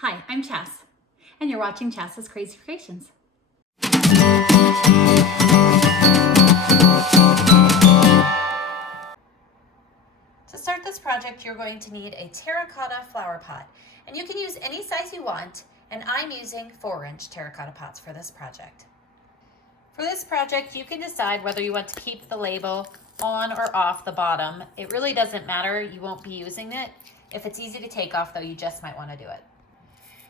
Hi, I'm Chas, and you're watching Chas's Crazy Creations. To start this project, you're going to need a terracotta flower pot, and you can use any size you want, and I'm using 4-inch terracotta pots for this project. For this project, you can decide whether you want to keep the label on or off the bottom. It really doesn't matter, you won't be using it. If it's easy to take off though, you just might want to do it.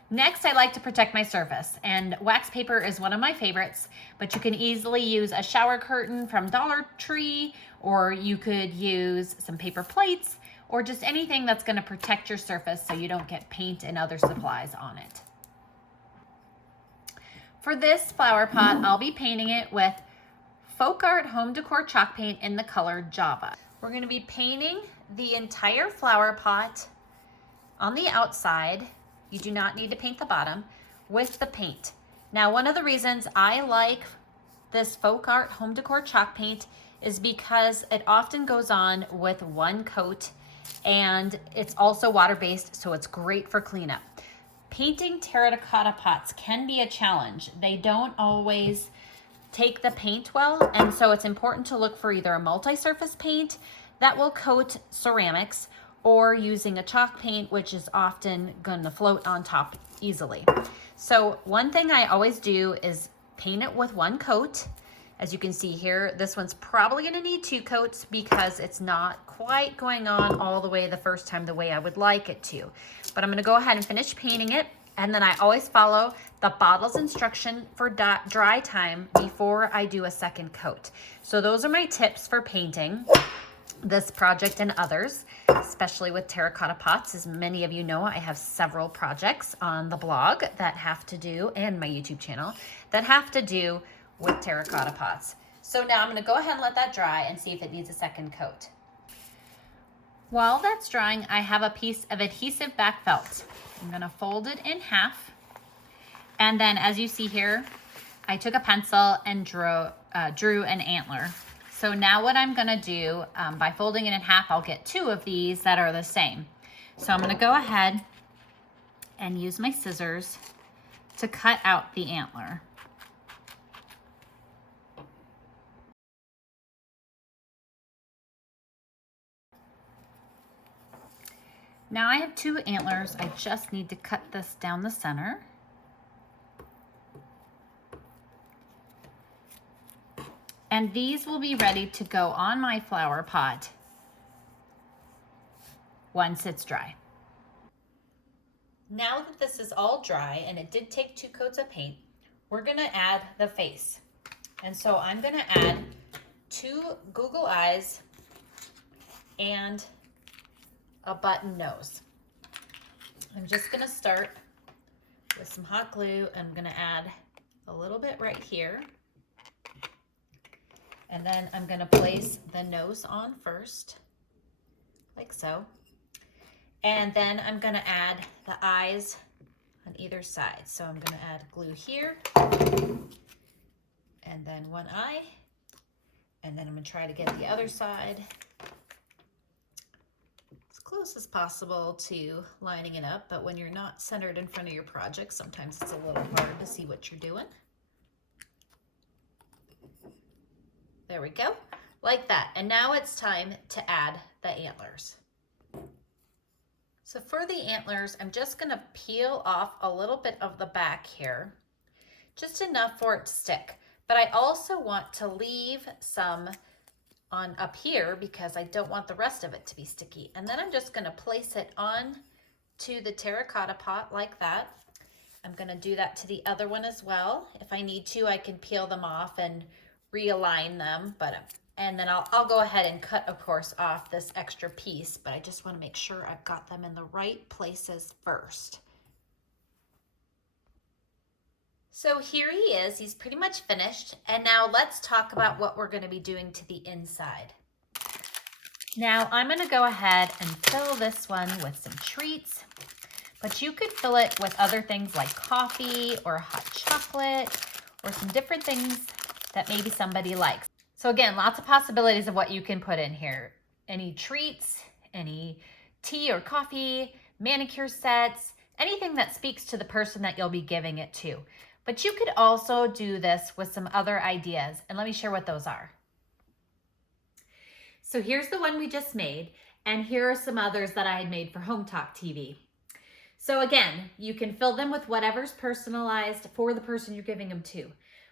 Next, I like to protect my surface, and wax paper is one of my favorites, but you can easily use a shower curtain from Dollar Tree, or you could use some paper plates, or just anything that's going to protect your surface so you don't get paint and other supplies on it. For this flower pot, I'll be painting it with Folk Art Home Decor chalk paint in the color Java. We're going to be painting the entire flower pot on the outside. You do not need to paint the bottom with the paint. Now, one of the reasons I like this Folk Art Home Decor chalk paint is because it often goes on with one coat, and it's also water-based, so it's great for cleanup. Painting terracotta pots can be a challenge. They don't always take the paint well, and so it's important to look for either a multi-surface paint that will coat ceramics, or using a chalk paint, which is often going to float on top easily. So one thing I always do is paint it with one coat. As you can see here, this one's probably going to need 2 coats because it's not quite going on all the way the first time the way I would like it to. But I'm going to go ahead and finish painting it, and then I always follow the bottle's instruction for dry time before I do a second coat. So those are my tips for painting this project and others, especially with terracotta pots. As many of you know, I have several projects on the blog that have to do, and my YouTube channel, that have to do with terracotta pots. So now I'm going to go ahead and let that dry and see if it needs a second coat. While that's drying, I have a piece of adhesive back felt. I'm going to fold it in half, and then as you see here, I took a pencil and drew an antler. So now what I'm gonna do, by folding it in half, I'll get 2 of these that are the same. So I'm gonna go ahead and use my scissors to cut out the antler. Now I have 2 antlers. I just need to cut this down the center. And these will be ready to go on my flower pot once it's dry. Now that this is all dry, and it did take 2 coats of paint, we're gonna add the face. And so I'm gonna add 2 Google eyes and a button nose. I'm just gonna start with some hot glue. I'm gonna add a little bit right here. And then I'm going to place the nose on first, like so. And then I'm going to add the eyes on either side. So I'm going to add glue here, and then one eye. And then I'm going to try to get the other side as close as possible to lining it up. But when you're not centered in front of your project, sometimes it's a little hard to see what you're doing. There we go, like that. And now it's time to add the antlers. So for the antlers, I'm just gonna peel off a little bit of the back here, just enough for it to stick. But I also want to leave some on up here because I don't want the rest of it to be sticky. And then I'm just gonna place it on to the terracotta pot like that. I'm gonna do that to the other one as well. If I need to, I can peel them off and realign them, and then I'll go ahead and cut, of course, off this extra piece, but I just want to make sure I've got them in the right places first. So here he is, he's pretty much finished, and now let's talk about what we're going to be doing to the inside. Now I'm going to go ahead and fill this one with some treats, but you could fill it with other things like coffee or hot chocolate or some different things that maybe somebody likes. So again, lots of possibilities of what you can put in here. Any treats, any tea or coffee, manicure sets, anything that speaks to the person that you'll be giving it to. But you could also do this with some other ideas, and let me share what those are. So here's the one we just made, and here are some others that I had made for Home Talk TV. So again, you can fill them with whatever's personalized for the person you're giving them to.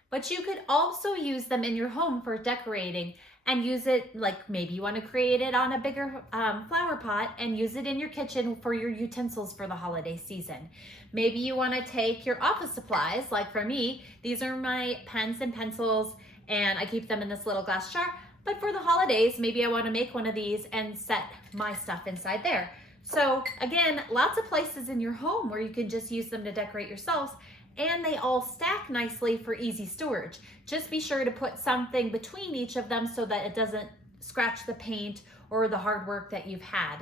But you could also use them in your home for decorating and use it, like maybe you want to create it on a bigger flower pot and use it in your kitchen for your utensils for the holiday season. Maybe you want to take your office supplies, like for me, these are my pens and pencils and I keep them in this little glass jar. But for the holidays, maybe I want to make one of these and set my stuff inside there. So again, lots of places in your home where you can just use them to decorate yourselves, and they all stack nicely for easy storage. Just be sure to put something between each of them so that it doesn't scratch the paint or the hard work that you've had.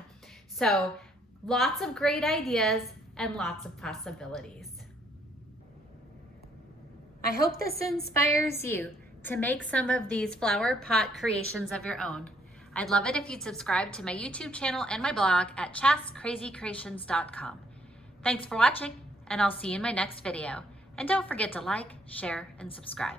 So lots of great ideas and lots of possibilities. I hope this inspires you to make some of these flower pot creations of your own. I'd love it if you'd subscribe to my YouTube channel and my blog at chasscrazycreations.com. Thanks for watching, and I'll see you in my next video. And don't forget to like, share, and subscribe.